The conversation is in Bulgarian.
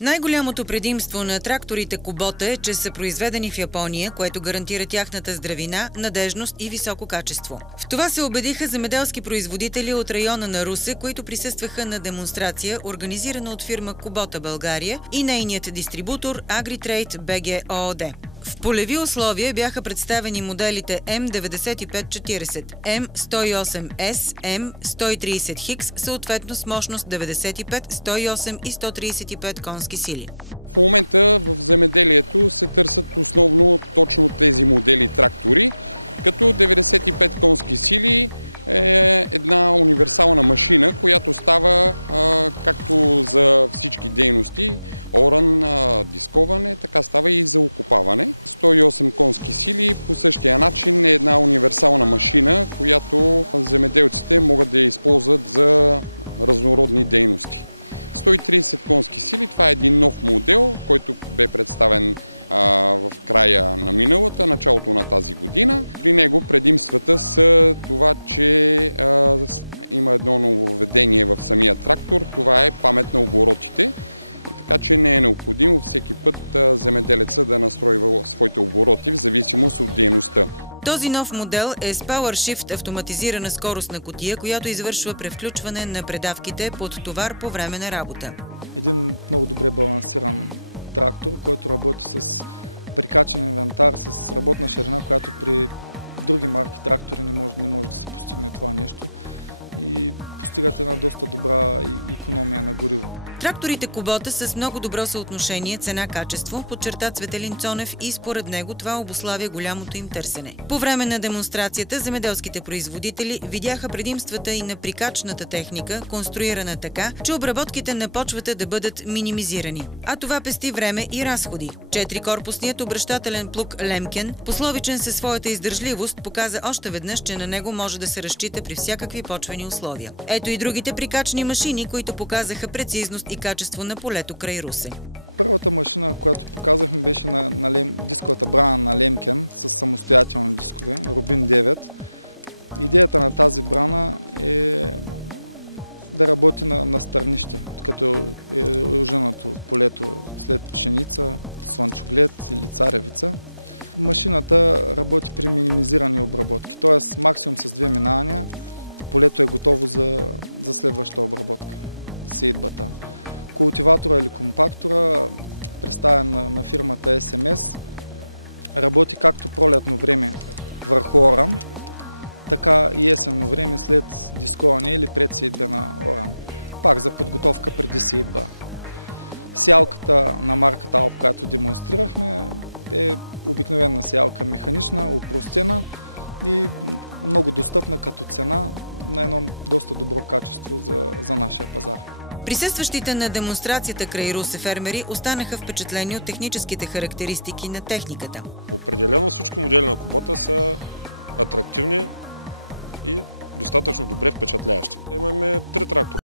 Най-голямото предимство на тракторите Кубота е, че са произведени в Япония, което гарантира тяхната здравина, надежност и високо качество. В това се убедиха земеделски производители от района на Русе, които присъстваха на демонстрация, организирана от фирма Кубота България и нейният дистрибутор Agritrade BG ООД. В полеви условия бяха представени моделите М9540, М108С, М130Х, съответно с мощност 95, 108 и 135 конски сили. В момента в земеделието се търсят основно точно тези модели трактори, като 95 конски сили е една универсална машина, която става както за всички дейности, оран, дисковане, така става и за окопаване. 108 конски сили по същия начин е една универсална машина, която земеделците могат да я използват за разнородни дейности. 130 конски сили, това е един нов модел, който бе представен в края на миналата, началото на тази година. При него предимствата са това, че има едно нововведение в самия трактор, това е памет на оборотите, така че не е необходимо всеки път земеделеца да настройва своите обороти в зависимост от дейността. Този нов модел е с PowerShift автоматизирана скоростна кутия, която извършва превключване на предавките под товар по време на работа. Един много добре балансиран трактор, който работи с прикачен инвентар, с работна ширина, която при други марки трактори не може да се постигне това нещо и постигат една доста добра икономия на гориво. Тракторите Кубота са с много добро съотношение цена-качество, подчерта Цветелин Цонев, и според него това обуславя голямото им търсене. По време на демонстрацията земеделските производители видяха предимствата и на прикачната техника, конструирана така, че обработките на почвата да бъдат минимизирани. А това пести време и разходи. 4-корпусният обръщателен плуг Лемкен, пословичен със своята издържливост, показа още веднъж, че на него може да се разчита при всякакви почвени условия. Ето и другите прикачни машини, които показаха прецизност и качество на полето край Русе. Първата машина, която показахме, беше на дисковата брана на Лемкен с самостоятелни дискове, Рубин 9. Идеята на тази брана е да работи на стърнище, като е оженато полето след пшеница, слънчоглед или царевица. Машината работи при минимизирани обработки, т.е. максимум с 2 минавания полето е готово за следваща обработка, сеитбата. Култиватора или компактора, представен на фирмата SMS, работи както пролетно време върху оран, така и есенно време след дисковане или предсеитбена оран. Пак за подготовка преди сеитба. Сеялката на марката Алп, която демонстрирахме, е обикновена сеялка, механична, опростена и много достъпна като цена на едно доста добро качество за нашия пазар. Присъстващите на демонстрацията край Русе фермери останаха впечатлени от техническите характеристики на техниката. Определено всички модели на Кубота са атрактивни и достатъчно добре впечатляващи. Имаме 3 трактора.